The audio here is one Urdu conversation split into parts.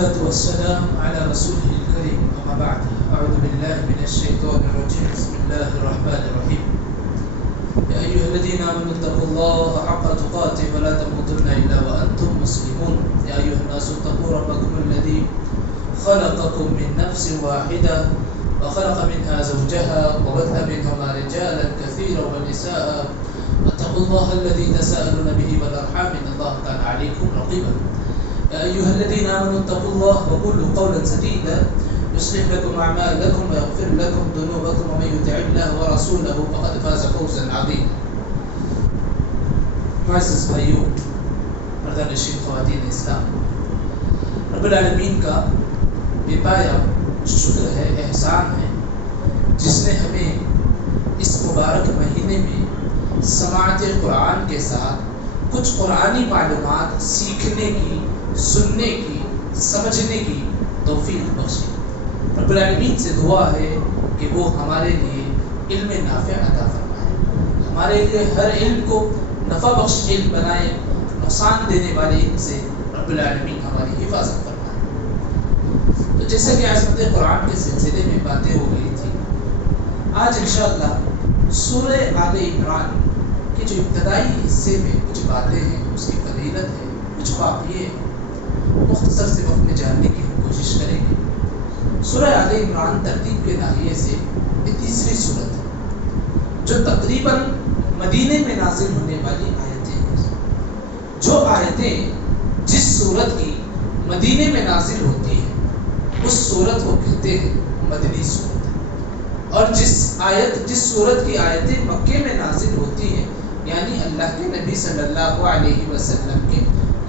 والصلاة والسلام على رسوله الكريم أما بعد أعوذ بالله من الشيطان الرجيم بسم الله الرحمن الرحيم يا أيها الذين آمنوا اتقوا الله حق تقاته ولا تموتن إلا وأنتم مسلمون يا أيها الناس اتقوا ربكم الذي خلقكم من نفس واحدة وخلق منها زوجها وبث منهما رجالا كثيرا ونساء واتقوا الله الذي تساءلون به والأرحام إن الله كان عليكم رقيبا يا أيها الذين آمنوا اتقوا الله وقولوا قولا سديدا يصلح لكم أعمالكم ويغفر لكم ذنوبكم ومن يطع الله ورسوله فقد فاز فوزا عظيما. معزز بھائیوں، مردان نشین خواتین اسلام، رب العالمین کا بے پایا شکر ہے، احسان ہے، جس نے ہمیں اس مبارک مہینے میں سماعت قرآن کے ساتھ کچھ قرآنی معلومات سیکھنے کی، سننے کی، سمجھنے کی توفیق بخشی. رب العالمین سے دعا ہے کہ وہ ہمارے لیے علم نافع عطا فرمائے، ہمارے لیے ہر علم کو نفع بخش علم بنائے، نقصان دینے والے علم سے رب العالمین ہماری حفاظت فرمائے. تو جیسا کہ عظمت قرآن کے سلسلے میں باتیں ہو گئی تھی، آج انشاءاللہ سورہ آل عمران کے جو ابتدائی حصے میں کچھ باتیں ہیں، اس کی فضیلت ہے، کچھ واقعے مختصر سے وقت میں جاننے کی ہم کوشش کریں گے. سورہ آل عمران ترتیب کے ناحیے سے یہ تیسری سورت ہے جو تقریباً مدینے میں نازل ہونے والی آیتیں ہیں. جو آیتیں جس سورت کی مدینے میں نازل ہوتی ہیں اس سورت کو کہتے ہیں مدنی سورت، اور جس سورت کی آیتیں مکے میں نازل ہوتی ہیں یعنی اللہ کے نبی صلی اللہ علیہ وسلم کے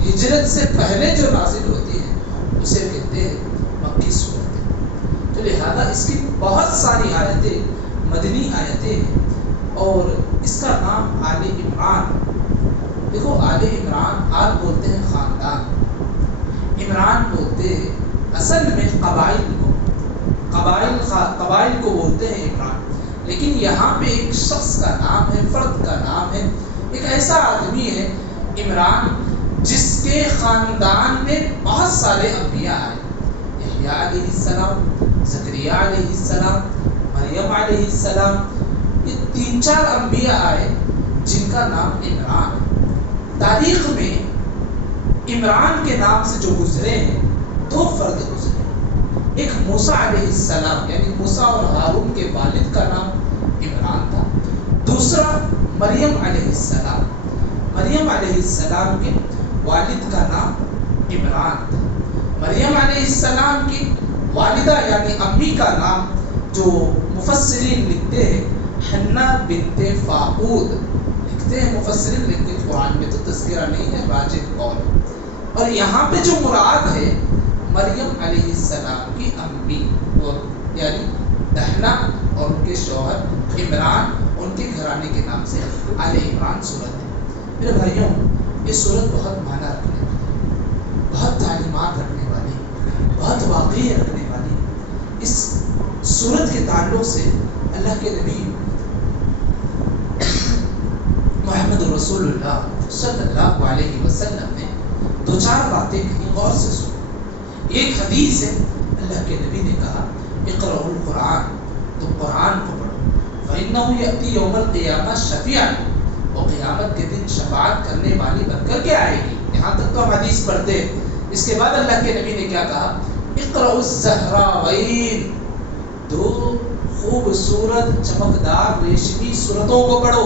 ہجرت سے پہلے جو نازل ہوتی ہیں اسے کہتے ہیں مکی سورت. تو لہذا اس کی بہت ساری آیتیں مدنی آیتیں ہیں، اور اس کا نام آل عمران. دیکھو، آل عمران، آل بولتے ہیں خاندان، عمران بولتے ہیں اصل میں قبائل کو بولتے ہیں عمران. لیکن یہاں پہ ایک شخص کا نام ہے، فرد کا نام ہے، ایک ایسا آدمی ہے عمران جس کے خاندان میں بہت سارے انبیاء آئے. یحییٰ علیہ السلام، زکریا علیہ السلام، مریم علیہ السلام، یہ 3-4 انبیاء آئے جن کا نام عمران. تاریخ میں عمران کے نام سے جو گزرے ہیں 2 فرد گزرے. ایک موسیٰ علیہ السلام یعنی موسیٰ اور ہارون کے والد کا نام عمران تھا. دوسرا مریم علیہ السلام، مریم علیہ السلام کے والد کا نام عمران تھا. مریم علیہ السلام کی والدہ یعنی امی کا نام جو مفسرین لکھتے ہیں حنہ بنت فاقود لکھتے ہیں. مفسرین لکھتے ہیں، قرآن میں تو تذکرہ نہیں ہے، راجح قول. اور یہاں پہ جو مراد ہے مریم علیہ السلام کی امی یعنی دہنا اور ان کے شوہر عمران، ان کے گھرانے کے نام سے آل عمران سورت ہے. میرے بھائیوں، یہ سورت بہت معنی رکھنے والی، بہت تعلیمات رکھنے والی، بہت واقعی رکھنے والی. اس سورت کے تعلق سے اللہ کے نبی محمد رسول اللہ صلی اللہ علیہ وسلم نے 2-4 باتیں کہیں، غور سے سنو. ایک حدیث ہے، اللہ کے نبی نے کہا اقرأوا القرآن، تم قرآن کو پڑھو، فإنه يأتي يوم القيامة شفيعا، وہ قیامت کے دن شفاعت کرنے والی بن کر کے آئے گی. یہاں تک تو ہم حدیث پڑھتے ہیں. اس کے بعد اللہ کے نبی نے کیا کہا؟ اقرأوا الزہراوین، 2 خوبصورت چمکدار ریشمی سورتوں کو پڑھو.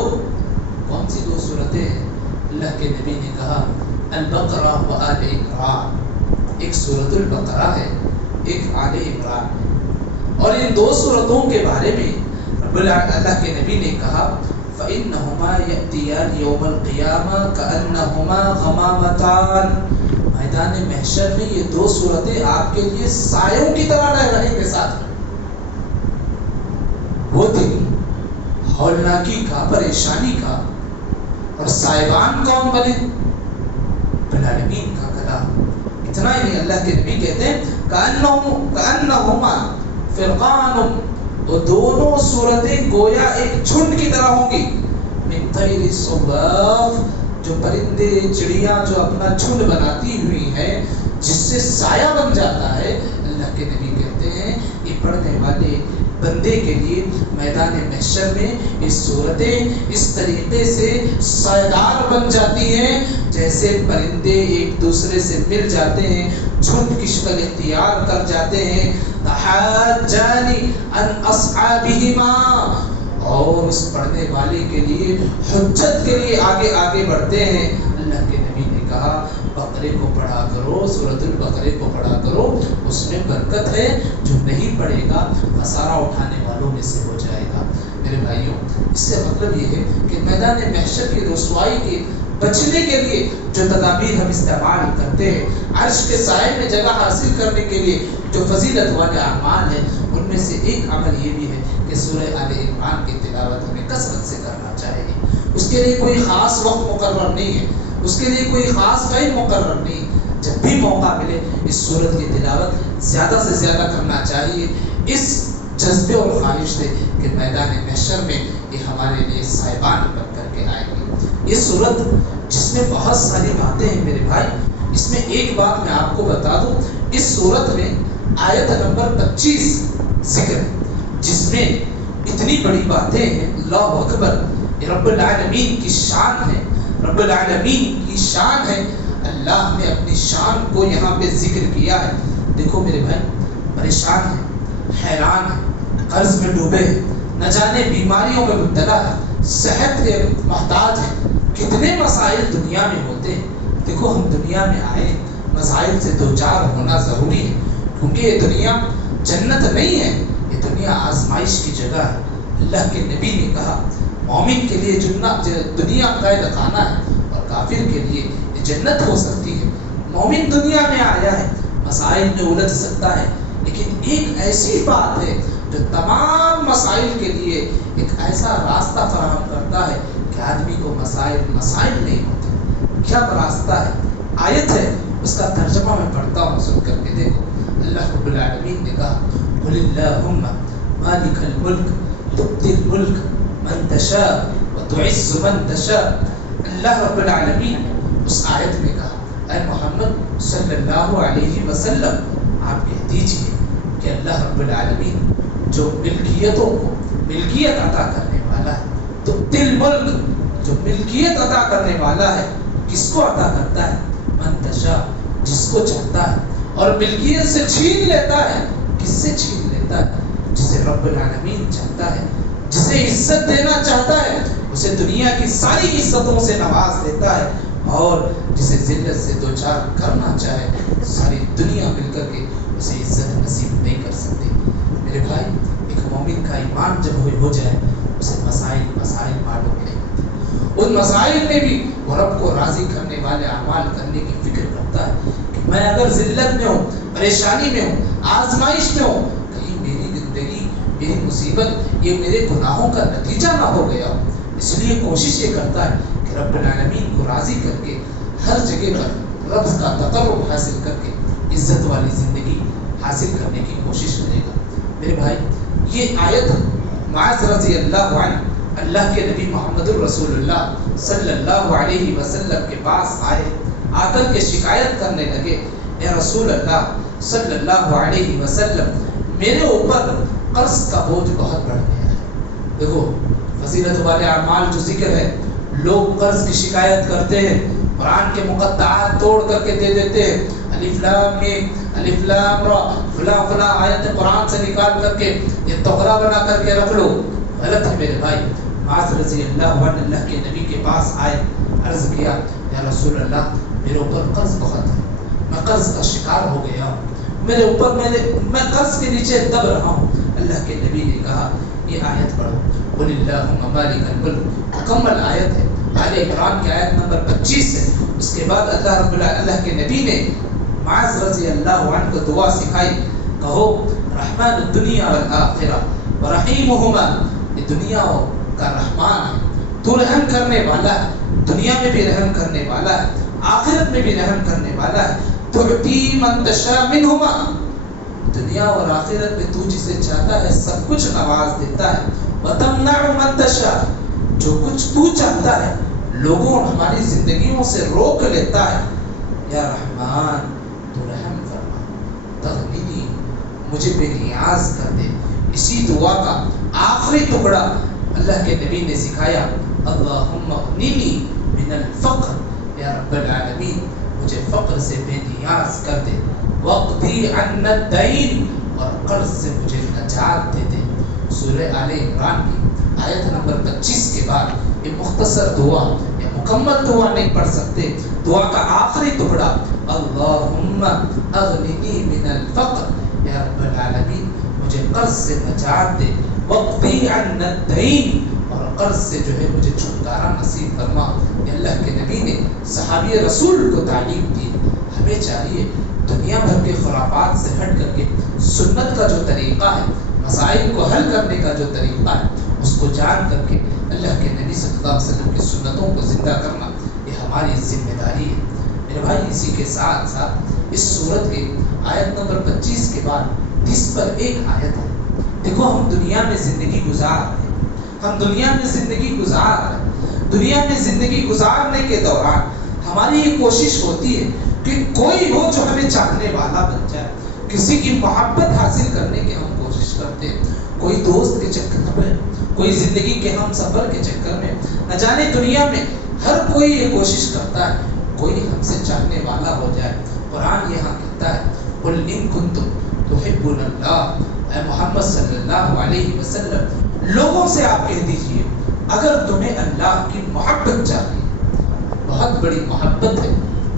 کون سی 2 سورتیں ہیں؟ اللہ کے نبی نے کہا البقرہ و آل عمران. ایک سورۃ البقرہ ہے، ایک آل عمران ہے. اور ان 2 سورتوں کے بارے میں اللہ کے نبی نے کہا فَإِنَّهُمَا يَأْتِيَانِ يَوْمَ الْقِيَامَةِ كَأَنَّهُمَا غَمَامَتَانِ. میدان محشر میں یہ 2 سورتیں آپ کے لیے سایوں کی طرح رہیں گے ساتھ میں. وہ دن ہولناکی کا، پریشانی کا، اور سائبان کون بنے؟ رب العالمین کا کلام. اتنا ہی نہیں، اللہ کے نبی کہتے ہیں کأنہما فرقان، وہ دونوں صورتیں گویا ایک جھنڈ کی طرح ہوں گی. من طیر صباف، جو پرندے چڑیاں جو اپنا جھنڈ بناتی ہوئی ہیں جس سے سایہ بن جاتا ہے، اللہ کے نبی کہتے ہیں یہ پڑھنے والے بندے کے لیے میدان محشر میں یہ صورتیں اس طریقے سے سایدار بن جاتی ہیں جیسے پرندے ایک دوسرے سے مل جاتے ہیں، جھنڈ کی شکل اختیار کر جاتے ہیں۔ تحاجانی ان اصحابہما، اور اس پڑھنے والے کے لیے حجت کے لیے آگے آگے بڑھتے ہیں۔ اللہ کے نبی نے کہا بقرے کو پڑھا کرو، سورۃ البقرے کو پڑھا کرو، اس میں برکت ہے، جو نہیں پڑھے گا خسارہ اٹھانے والوں میں سے ہو جائے گا۔ میرے بھائیوں، اس سے مطلب یہ ہے کہ میدان محشر کی رسوائی کے بچنے کے لیے جو تدابیر ہم استعمال کرتے ہیں، عرش کے سائے میں جگہ حاصل کرنے کے لیے جو فضیلت والے اعمال ہیں، ان میں سے ایک عمل یہ بھی ہے کہ سورہ آل عمران کی تلاوت ہمیں کثرت سے کرنا چاہیے۔ اس کے لیے کوئی خاص وقت مقرر نہیں ہے، اس کے لیے کوئی خاص ٹائم مقرر نہیں، جب بھی موقع ملے اس سورت کی تلاوت زیادہ سے زیادہ کرنا چاہیے، اس جذبے اور خواہش سے کہ میدان محشر میں یہ ہمارے لیے صاحبان بن کر کے آئیں گے۔ یہ سورت جس میں بہت ساری باتیں ہیں میرے بھائی، اس میں ایک بات میں آپ کو بتا دوں، اس سورت میں آیت نمبر 25 ذکر ہے، جس میں اتنی بڑی باتیں ہیں۔ اللہ اکبر، یہ رب العالمین کی شان ہے، رب العالمین کی شان ہے۔ اللہ نے اپنی شان کو یہاں پہ ذکر کیا ہے۔ دیکھو میرے بھائی، پریشان ہے، حیران ہے، قرض میں ڈوبے ہیں، نہ جانے بیماریوں میں مبتلا ہے، صحت کے محتاج ہے، کتنے مسائل دنیا میں ہوتے ہیں۔ دیکھو ہم دنیا میں آئے، مسائل سے دوچار ہونا ضروری ہے، کیونکہ یہ دنیا جنت نہیں ہے، یہ دنیا آزمائش کی جگہ ہے۔ اللہ کے نبی نے کہا مومن کے لیے دنیا قید خانہ ہے، اور کافر کے لیے یہ جنت ہو سکتی ہے۔ مومن دنیا میں آیا ہے، مسائل میں الجھ سکتا ہے، لیکن ایک ایسی بات ہے جو تمام مسائل کے لیے ایک ایسا راستہ فراہم کرتا ہے کہ آدمی کو مسائل نہیں ہوتے۔ کیا راستہ ہے؟ آیت ہے، اس کا ترجمہ میں پڑھتا ہوں، سن کر کے دیکھو۔ اللہ رب العالمین نے کہا قل اللہم مالک الملک تؤتی الملک من تشاء وتعز من تشاء۔ اللہ رب العالمین اس آیت میں کہا اے محمد صلی اللہ علیہ وسلم آپ کہہ دیجئے کہ اللہ رب العالمین جو ملکیتوں کو ملکیت عطا کرنے والا ہے، تؤتی الملک جو ملکیت عطا کرنے والا ہے، کس کو عطا کرتا ہے؟ من تشاء، جس کو چاہتا ہے، اور ملکیت سے چھین لیتا ہے، کس سے چھین لیتا ہے؟ جسے رب العالمین چاہتا ہے، جسے عزت دینا چاہتا ہے اسے دنیا کی ساری عزتوں سے نواز دیتا ہے، اور جسے ذلت سے دوچار کرنا چاہے ساری دنیا مل کر کے اسے عزت نصیب نہیں کر سکتی۔ میرے بھائی، ایک مومن کا ایمان جب ہو جائے اسے مسائل معلوم نہیں ہوتے، ان مسائل میں بھی وہ رب کو راضی کرنے والے اعمال کرنے کی فکر کرتا ہے کہ میں اگر ذلت میں ہوں، پریشانی میں ہوں، آزمائش میں ہوں، کہیں میری زندگی، میری مصیبت یہ میرے گناہوں کا نتیجہ نہ ہو گیا ہو۔ اس لیے کوشش یہ کرتا ہے کہ رب العالمین کو راضی کر کے ہر جگہ پر رب کا تقرب حاصل کر کے عزت والی زندگی حاصل کرنے کی کوشش کرے گا۔ میرے بھائی، یہ آیت معاذ رضی اللہ عنہ اللہ کے نبی محمد الرسول اللہ صلی اللہ علیہ وسلم کے پاس آئے، آ کر کے شکایت کرنے لگے، اے رسول اللہ صلی اللہ علیہ وسلم، میرے اوپر قرض کا بوجھ بہت بڑھ گیا ہے۔ دیکھو فضیلت والے اعمال جو ذکر ہے، لوگ قرض کی شکایت کرتے ہیں، قرآن کے مقطعات توڑ کر کے دے دیتے ہیں، الف لام میم الف لام را فلاں فلاں آیت قرآن سے نکال کر کے یہ تغرا بنا کر کے رکھ لو۔ غلط ہے میرے بھائی۔ معاذ رضی اللہ عنہ اللہ کے نبی کے پاس آئے، عرض کیا یا رسول اللہ میرے اوپر قرض بہت ہے، میں قرض کا شکار ہو گیا ہوں، میرے اوپر میں قرض کے نیچے دب رہا ہوں۔ اللہ کے نبی نے کہا یہ آیت پڑھو، قل اللہم مالک الملک، مکمل آیت ہے، آل عمران کی آیت نمبر 25 ہے۔ اس کے بعد اللہ کے نبی نے معاذ رضی اللہ عنہ کو دعا سکھائی، کہو رحمن الدنیا والآخرہ ورحیمہما، یہ دنیا کا رحمان ہے، تو رحم کرنے والا ہے، دنیا میں بھی رحم کرنے والا ہے، آخرت میں بھی رحم کرنے والا ہے، تعطی من تشاء منہما، دنیا اور آخرت میں تو جسے چاہتا ہے سب کچھ نواز دیتا ہے، وتمنع من تشاء، جو کچھ تو چاہتا ہے لوگوں ہماری زندگیوں سے روک لیتا ہے۔ یا رحمان، تو رحم فرما، تغنینی مجھے بے نیاز کر دے۔ اسی دعا کا آخری ٹکڑا اللہ کے نبی نے سکھایا، اللہم اغنینی من الفقر، یا رب العالمین مجھے فقر سے بے نیاز کر دے، واقضی عنا الدین، اور قرض سے مجھے نجات دے دے۔ سورہ آل عمران کی آیت نمبر 25 کے بعد یہ مختصر دعا یا مکمل دعا نہیں پڑھ سکتے، دعا کا آخری ٹکڑا اللہم اغننی من الفقر، یا رب العالمین مجھے قرض سے نجات دے، واقضی عنا الدین، اور قرض سے جو ہے مجھے چھٹکارا نصیب فرما۔ یہ اللہ کے نبی نے صحابی رسول کو تعلیم دی۔ ہمیں چاہیے دنیا بھر کے خرافات سے ہٹ کر کے سنت کا جو طریقہ ہے، مسائل کو حل کرنے کا جو طریقہ ہے، اس کو جان کر کے اللہ کے نبی صلی اللہ علیہ وسلم کی سنتوں کو زندہ کرنا یہ ہماری ذمہ داری ہے۔ میرے بھائی، اسی کے ساتھ ساتھ اس سورت کے آیت نمبر 25 کے بعد 30 پر ایک آیت ہے۔ دیکھو، ہم دنیا میں زندگی گزار رہے ہیں، ہم دنیا میں زندگی گزار رہے ہیں۔ دنیا میں زندگی گزارنے کے دوران ہماری یہ کوشش ہوتی ہے کہ کوئی ہو جو ہمیں چاہنے والا بن جائے، کسی کی محبت حاصل کرنے کی ہم کوشش کرتے ہیں۔ کوئی دوست کے چکر میں، کوئی زندگی کے ہم سفر کے چکر میں، نہ جانے دنیا میں ہر کوئی یہ کوشش کرتا ہے کوئی ہم سے چاہنے والا ہو جائے۔ قرآن یہاں کہتا ہے قل ان کنتم تحبون اللہ، اے محمد صلی اللہ علیہ وسلم لوگوں سے آپ کہہ دیجئے اگر تمہیں اللہ کی محبت چاہیے، بہت بڑی محبت ہے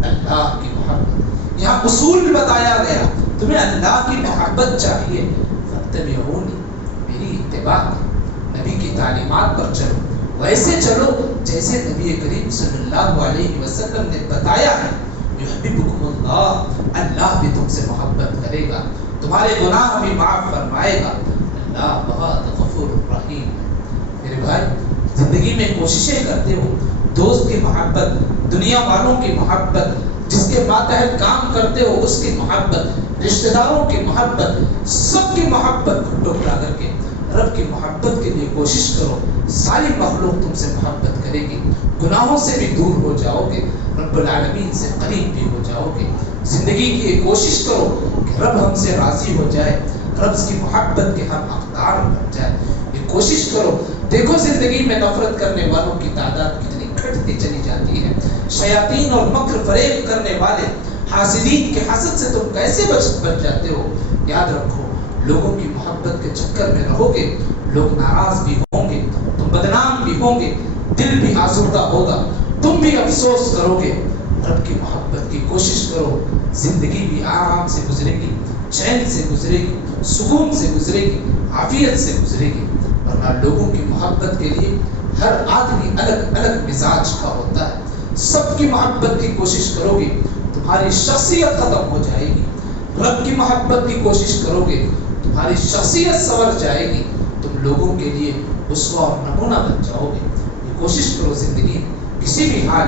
اللہ کی محبت، یہاں اصول بتایا گیا، تمہیں اللہ کی محبت چاہیے فاتبعونی، میری اتباع کرو، نبی کی تعلیمات پر چلو، ویسے چلو جیسے نبی کریم صلی اللہ علیہ وسلم نے بتایا ہے۔ یحببکم اللہ، اللہ بھی تم سے محبت کرے گا، تمہارے گناہ بھی معاف فرمائے گا، اللہ بہت غفور رحیم۔ میرے بھائی، زندگی میں کوششیں کرتے ہو، دوست کی محبت، دنیا والوں کی محبت، جس کے ماتحت کام کرتے ہو اس کی محبت، رشتہ داروں کی محبت، سب کی محبت کو ٹکرا کر کے رب کی محبت کے لیے کوشش کرو، ساری مخلوق تم سے محبت کرے گی، گناہوں سے بھی دور ہو جاؤ گے، رب العالمین سے قریب بھی ہو جاؤ گے۔ زندگی کی یہ کوشش کرو کہ رب ہم سے راضی ہو جائے، رب کی محبت کے ہم حقدار بن جائے، یہ کوشش کرو۔ دیکھو زندگی میں نفرت کرنے والوں کی تعداد کتنی گھٹتی چلی جاتی ہے، شیاطین اور مکر فریب کرنے والے حاسدین کے حسد سے تم کیسے بچ جاتے ہو؟ یاد رکھو، لوگوں کی محبت کے چکر میں رہو گے، لوگ ناراض بھی ہوں گے، تم بدنام بھی ہوں گے، دل بھی آزردہ ہوگا، تم بھی افسوس کرو گے۔ رب کی محبت کی کوشش کرو، زندگی بھی آرام سے گزرے گی، چین سے گزرے گی، سکون سے گزرے گی، عافیت سے گزرے گی۔ ورنہ لوگوں کی محبت کے لیے ہر آدمی الگ الگ مزاج کا ہوتا ہے، سب کی محبت کی کوشش کرو گے تمہاری شخصیت ختم ہو جائے گی، رب کی محبت کی کوشش کرو گے تمہاری شخصیت سنور جائے گی، تم لوگوں کے لیے اسوہ اور نمونہ بن جاؤ گے۔ یہ کوشش کرو زندگی کسی بھی حال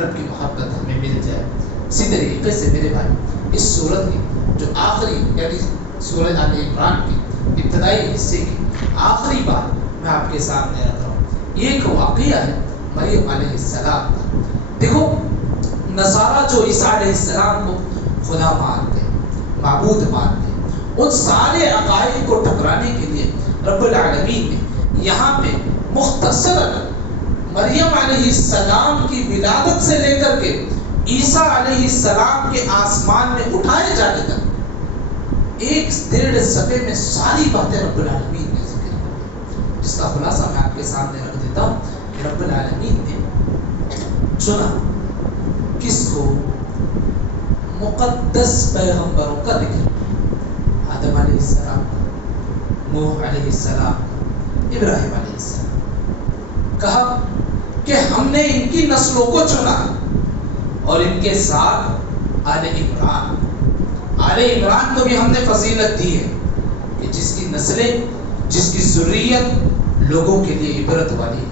رب کی محبت ہمیں مل جائے۔ اسی طریقے سے میرے بھائی، اس سورت کی جو آخری یعنی سورۃ آل عمران کی ابتدائی حصے کی آخری بات میں آپ کے سامنے رکھ رہا ہوں، یہ ایک واقعہ ہے مریم علیہ السلام کا۔ دیکھو، نصارہ جو عیسیٰ علیہ السلام کو خدا مانتے، معبود مانتے، ان سارے عقائد کو ٹکرانے کے لیے رب العالمین نے یہاں پہ مختصراً مریم علیہ السلام کی ولادت سے لے کر کے عیسیٰ علیہ السلام کے آسمان میں اٹھائے جانے تک 1.5 صفحے میں ساری باتیں رب العالمین نے ذکر کی، جس کا خلاصہ میں آپ کے سامنے رکھ دیتا ہوں کہ رب العالمین نے چنا کس کو؟ مقدس پیغمبروں کا ذکر، آدم علیہ السلام، نوح علیہ السلام، ابراہیم علیہ السلام، کہا کہ ہم نے ان کی نسلوں کو چنا اور ان کے ساتھ آل عمران کو بھی ہم نے فضیلت دی ہے کہ جس کی نسلیں، جس کی ذریت لوگوں کے لیے عبرت والی ہے۔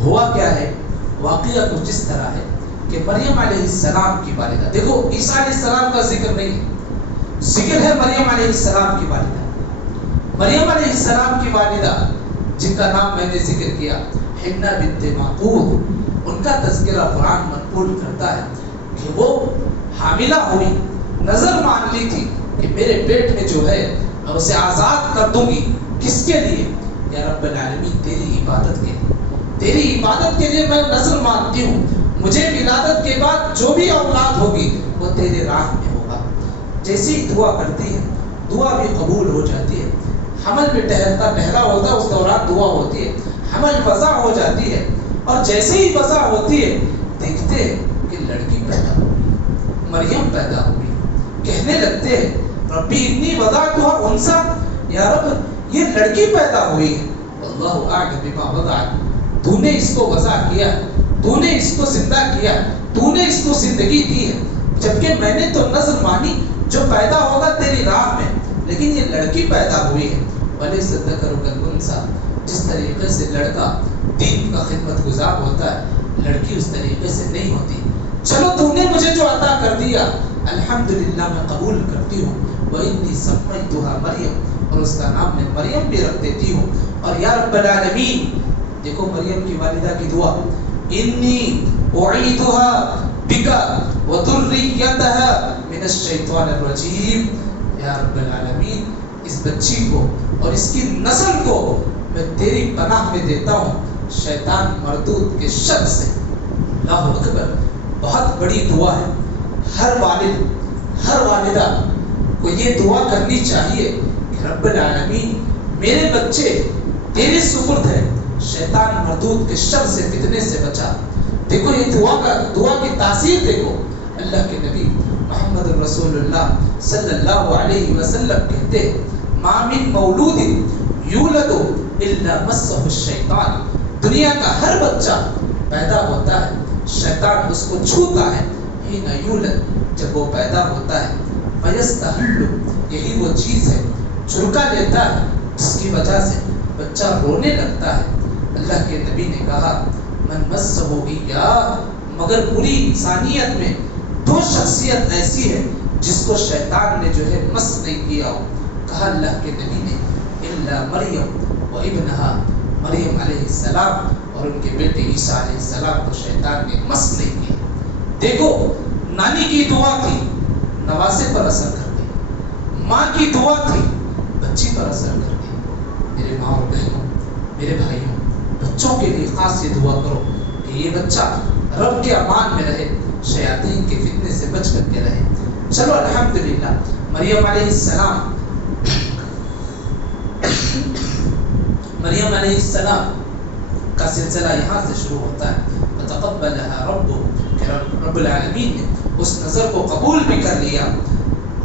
ہوا کیا ہے؟ واقعہ کچھ اس طرح ہے کہ مریم علیہ السلام کی والدہ، دیکھو عیسیٰ علیہ السلام کا ذکر نہیں ہے، ذکر ہے مریم علیہ السلام کی والدہ۔ مریم علیہ السلام کی والدہ جن کا نام میں نے ذکر کیا، حنہ بنت معقود، ان کا تذکرہ قرآن منقول کرتا ہے کہ وہ حاملہ ہوئی نظر مان لی تھی کہ میرے پیٹ میں جو ہے میں اسے آزاد کر دوں گی. کس کے لیے؟ یا رب العالمین تیری عبادت کے لیے. تیری عبادت کے لیے میں نظر مانتی ہوں. مجھے ولادت کے بعد جو بھی اولاد ہوگی وہ تیرے راہ میں ہوگا. جیسی دعا کرتی ہے دعا بھی قبول ہو جاتی ہے. حمل میں ٹہرا ہوتا ہے اس دوران دعا ہوتی ہے. حمل وضع ہو جاتی ہے اور جیسے ہی وضع ہوتی ہے دیکھتے ہیں کہ لڑکی پیدا ہوگی, مریم پیدا ہوگی. کہنے لگتے ہیں ربی انی وضعتها انثى, یا رب یہ لڑکی پیدا ہوئی ہے. واللہ اعلم بما وضعت, تو نے اس کو وضع کیا, تو نے اس کو زندہ کیا, تو نے اس کو زندگی دی ہے. جبکہ میں نے تو نظر مانی جو پیدا ہوگا تیری راہ میں, لیکن یہ لڑکی پیدا ہوئی ہے. ولیس الذکر کالانثی, جس طریقے سے لڑکا دین کا خدمت گزار ہوتا ہے لڑکی اس طریقے سے نہیں ہوتی. چلو تو نے مجھے جو عطا کر دیا الحمدللہ میں قبول کرتی ہوں. وانی سمیتها مریم, اور اس کا نام میں مریم بھی رکھ دیتی ہوں. اور یا رب العالمین, دیکھو مریم کی والدہ کی دعا, انی اعیدها بک وذریتها من الشیطان الرجیم. یا رب العالمین اس بچی کو اور اس کی نسل کو میں تیری پناہ میں دیتا ہوں شیطان مردود کے شر سے. اللہ اکبر, بہت بڑی دعا ہے. ہر والد ہر والدہ کو یہ دعا کرنی چاہیے کہ رب العالمین میرے بچے تیرے سپرد ہے, شیطان مردود کے شر سے فتنے سے بچا. دیکھو یہ دعا کی تاثیر دیکھو. اللہ کے نبی محمد رسول اللہ صلی اللہ علیہ وسلم کہتے ہیں ما من مولود یولد الا مسه الشیطان, دنیا کا ہر بچہ پیدا ہوتا ہے شیطان اس کو چھوتا ہے. حین یولد, جب وہ پیدا ہوتا ہے. فیستحل, یہی وہ چیز ہے چھڑکا لیتا ہے جس کی وجہ سے بچہ رونے لگتا ہے. اللہ کے نبی نے کہا من مسہ ایاہ, مگر پوری انسانیت میں دو شخصیت ایسی ہے جس کو شیطان نے جو ہے مس نہیں کیا ہو. کہا اللہ کے نبی نے الا مریم و ابنہا, مریم علیہ السلام اور ان کے بیٹے عیسیٰ علیہ السلام کو شیطان نے مس نہیں کیا. دیکھو نانی کی دعا تھی نواسے پر اثر کر گئی, ماں کی دعا تھی بچی پر اثر کر گئی. میرے ماں اور بہنوں, میرے بھائیوں, بچوں کے لیے خاص یہ دعا کرو کہ یہ بچہ رب کے امان میں رہے, شیاطین کے فتنے سے بچ کر کے رہے. چلو الحمدللہ مریم علیہ السلام, مریم علیہ السلام کا سلسلہ یہاں سے شروع ہوتا ہے. فتقبلها ربه, کہ رب العالمین نے اس نظر کو قبول بھی کر لیا.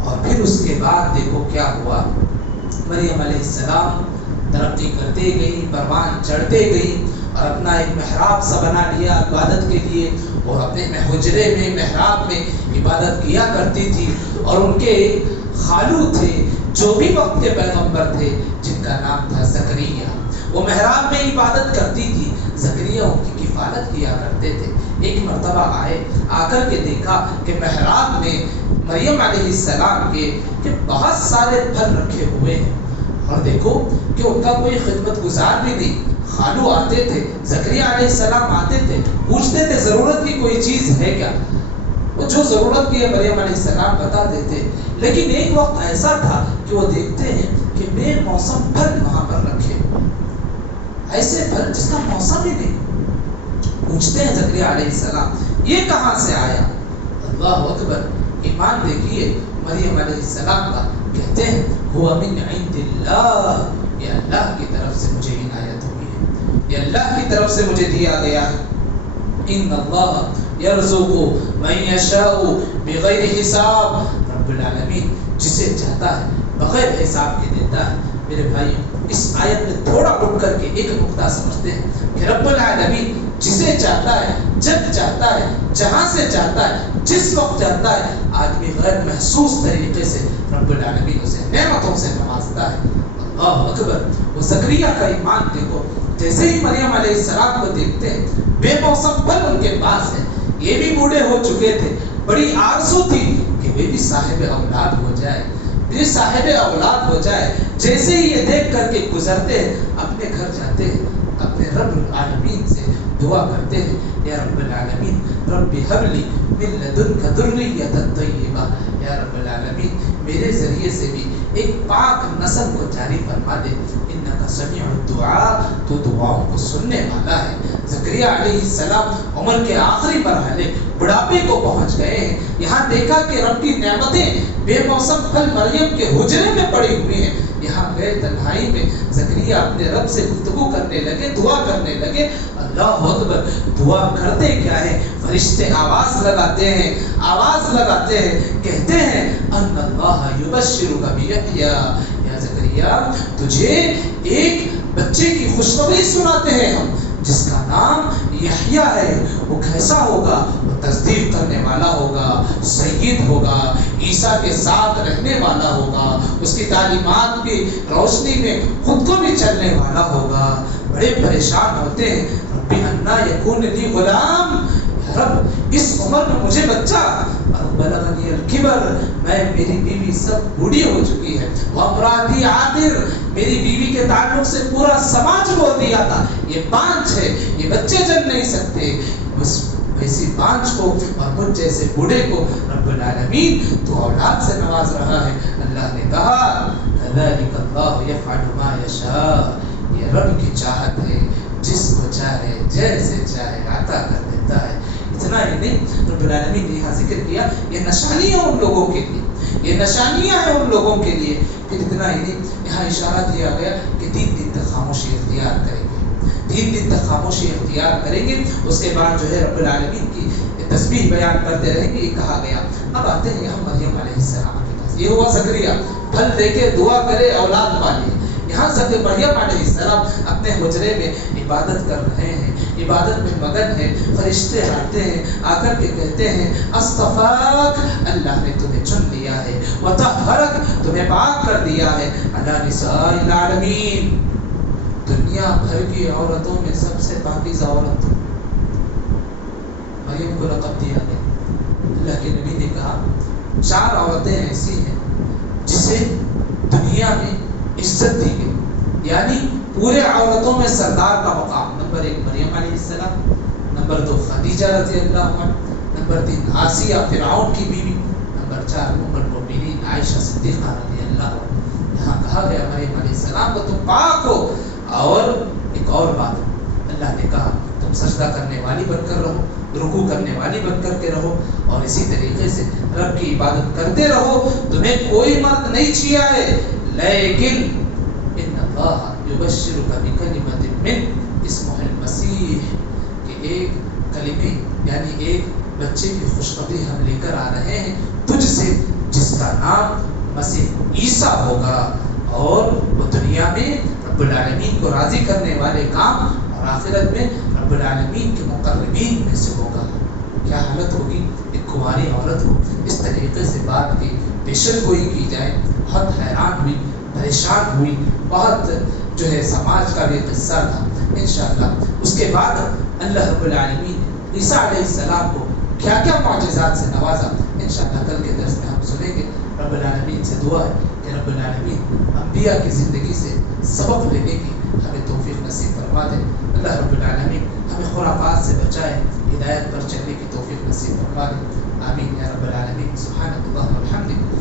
اور پھر اس کے بعد دیکھو کیا ہوا. مریم علیہ السلام ترقی کرتے گئی, پروان چڑھتے گئی اور اپنا ایک محراب سا بنا لیا عبادت کے لیے, اور اپنے حجرے میں محراب میں عبادت کیا کرتی تھی. اور ان کے خالو تھے جو بھی وقت کے پیغمبر تھے جن کا نام تھا زکریا, وہ محراب میں عبادت کرتی تھی. زکریا ان کی کفالت کیا کرتے تھے. ایک مرتبہ آئے, آ کر کے دیکھا کہ محراب میں مریم علیہ السلام کے کہ بہت سارے پھل رکھے ہوئے ہیں, اور دیکھو کہ ان کا کوئی خدمت گزار بھی نہیں. خالو آتے تھے, زکریا علیہ السلام آتے تھے, پوچھتے تھے ضرورت کی کوئی چیز ہے کیا, وہ جو ضرورت کی ہے مریم علیہ السلام بتا دیتے. لیکن ایک وقت ایسا تھا کہ وہ دیکھتے ہیں کہ بے موسم پھل وہاں پر رکھے, ایسے پھل جس کا موسم ہی نہیں. پوچھتے ہیں زکریا علیہ السلام یہ کہاں سے آیا. اللہ اکبر, ایمان دیکھیے مریم علیہ السلام کا. کہتے ہیں ہوا من عند اللہ, یہ اللہ کی طرف سے مجھے عنایت ہوئی ہے, یہ اللہ کی طرف سے مجھے دیا گیا ہے. ان اللہ یرزق من یشاء بغیر حساب, رب العالمین جسے چاہتا ہے بغیر حساب کے دیتا ہے. میرے بھائی اس آیت میں تھوڑا رک کر کے ایک نقطہ سمجھتے ہیں کہ رب العالمین جسے چاہتا ہے, جب چاہتا ہے, جہاں سے چاہتا ہے, جس وقت چاہتا ہے, آدمی غیر محسوس طریقے سے رب العالمین اسے نعمتوں سے نوازتا ہے. اللہ اکبر. وہ زکریا کا ایمان دیکھو, جیسے ہی مریم علیہ السلام کو دیکھتے ہیں بے موسم پھل ان کے پاس ہے, یہ بھی بوڑھے ہو چکے تھے, بڑی آرزو تھی کہ وہ بھی صاحب اولاد ہو جائے, بھی صاحب اولاد ہو جائے. جیسے ہی یہ دیکھ کر کے گزرتے ہیں اپنے گھر جاتے ہیں, اپنے رب العالمین سے دعا کرتے ہیں, یا رب العالمین رب هب لي من لدنك ذرية طیبہ، یا رب العالمین میرے ذریعے سے بھی ایک پاک نسل کو جاری فرما دے، انک سمیع الدعاء، تو دعاؤں کو سننے والا ہے۔ زکریا علیہ السلام عمر کے آخری مرحلے بڑھاپے کو پہنچ گئے ہیں، یہاں دیکھا کہ رب کی نعمتیں بے موسم پھل مریم کے حجرے میں پڑی ہوئی ہیں، یہاں گئے تنہائی میں زکریا اپنے رب سے گفتگو کرنے لگے، دعا کرنے لگے۔ اللہ اکبر، دعا کرتے کیا ہے؟ فرشتے آواز لگاتے ہیں، کہتے ہیں ان اللہ یبشرک بیحییٰ، یا زکریا تجھے ایک بچے کی خوشخبری سناتے ہیں ہم، جس کا نام یحییٰ ہے۔ وہ کیسا ہوگا؟ وہ تصدیق کرنے والا ہوگا، سید ہوگا، عیسیٰ کے ساتھ رہنے والا ہوگا، اس کی تعلیمات کی روشنی میں خود کو بھی چلنے والا ہوگا۔ بڑے پریشان ہوتے ہیں، رب انا یکون لی غلام، یا رب اس عمر میں مجھے بچہ، بلغنی الکبر، میری بیوی سب بوڑھی ہو چکی ہے، وامراتی عاقر، میری بیوی کے تعلق سے پورا سماج بول دیا تھا یہ بانجھ ہے، یہ بچے جن نہیں سکتے۔ بس ایسی بانجھ کو اور مجھ جیسے بوڑھے کو رب العالمین تو اولاد سے نواز رہا ہے۔ اللہ نے کہا کذالک اللہ یفعل ما یشاء، یہ رب کی چاہت ہے، جس کو چاہے جیسے چاہے عطا کر دیتا ہے۔ اتنا ہی نہیں، رب العالمین نے یہاں ذکر کیا یہ نشانیاں ان لوگوں کے لیے، یہ نشانیاں ہیں ان لوگوں کے لیے۔ پھر اتنا ہی نہیں، یہاں اشارہ دیا گیا کہ 3 دن تک خاموشی اختیار کریں گے، 3 دن تک خاموشی اختیار کریں گے۔ اس کے بعد جو ہے رب العالمین کی تسبیح بیان کرتے رہیں گے، یہ کہا گیا۔ اب آتے ہیں یہاں مریم علیہ السلام کے پاس، یہ ہوا زکریا پھل دے کے دعا کرے اولاد پالے، یہاں مریم علیہ السلام اپنے حجرے میں عبادت کر رہے ہیں، عبادت میں مگن ہے۔ فرشتے آتے ہیں، آ کر کے کہتے ہیں اصطفاک، اللہ نے تمہیں چن لیا ہے، وطہرک، تمہیں پاک کر دیا ہے، علی نساء العالمین، دنیا بھر کی عورتوں میں سب سے پاکیزہ عورت مریم کو لقب دیا گیا۔ اللہ کے نبی نے کہا 4 عورتیں ایسی ہیں جسے دنیا میں عزت دی گئی، یعنی پورے عورتوں میں سردار کا مقام۔ نمبر 1 مریم علیہ السلام، نمبر 2 خدیجہ رضی اللہ عنہ، نمبر 3 آسیہ فرعون کی بیوی، نمبر 4 ام المؤمنین عائشہ صدیقہ رضی اللہ عنہ۔ یہاں کہا گیا مریم علیہ السلام کو تم پاک ہو۔ اور ایک اور بات اللہ نے کہا تم سجدہ کرنے والی بن کر رہو، رکوع کرنے والی بن کر کے رہو، اور اسی طریقے سے رب کی عبادت کرتے رہو، تمہیں کوئی مرد نہیں چھیا ہے، لیکن ان اللہ یبشرک بکلمۃ من اسمہ المسیح، کہ ایک کلمے یعنی ایک بچے کی خوشخبری ہم لے کر آ رہے ہیں تجھ سے، جس کا نام مسیح عیسیٰ ہوگا، اور وہ دنیا میں رب العالمین کو راضی کرنے والے کام، اور آخرت میں رب العالمین کے مقربین میں سے ہوگا۔ کیا حالت ہوگی ایک کنواری عورت کو اس طریقے سے بات کی پیشن گوئی کی جائے۔ بہت حیران ہوئی، پریشان ہوئی، بہت جو ہے سماج کا بھی قصہ تھا۔ انشاءاللہ اس کے بعد اللہ رب العالمین عیسیٰ علیہ السلام کو کیا کیا معجزات سے نوازا، انشاءاللہ کل کے درس میں ہم سنیں گے۔ رب العالمین سے دعا ہے کہ رب العالمین انبیاء کی زندگی سے سبق لینے کی ہمیں توفیق نصیب فرما دے۔ اللہ رب العالمین ہمیں خرافات سے بچائے، ہدایت پر چلنے کی توفیق نصیب فرما دے۔ آمین یا رب العالمین۔ سبحانک اللہم و بحمدک،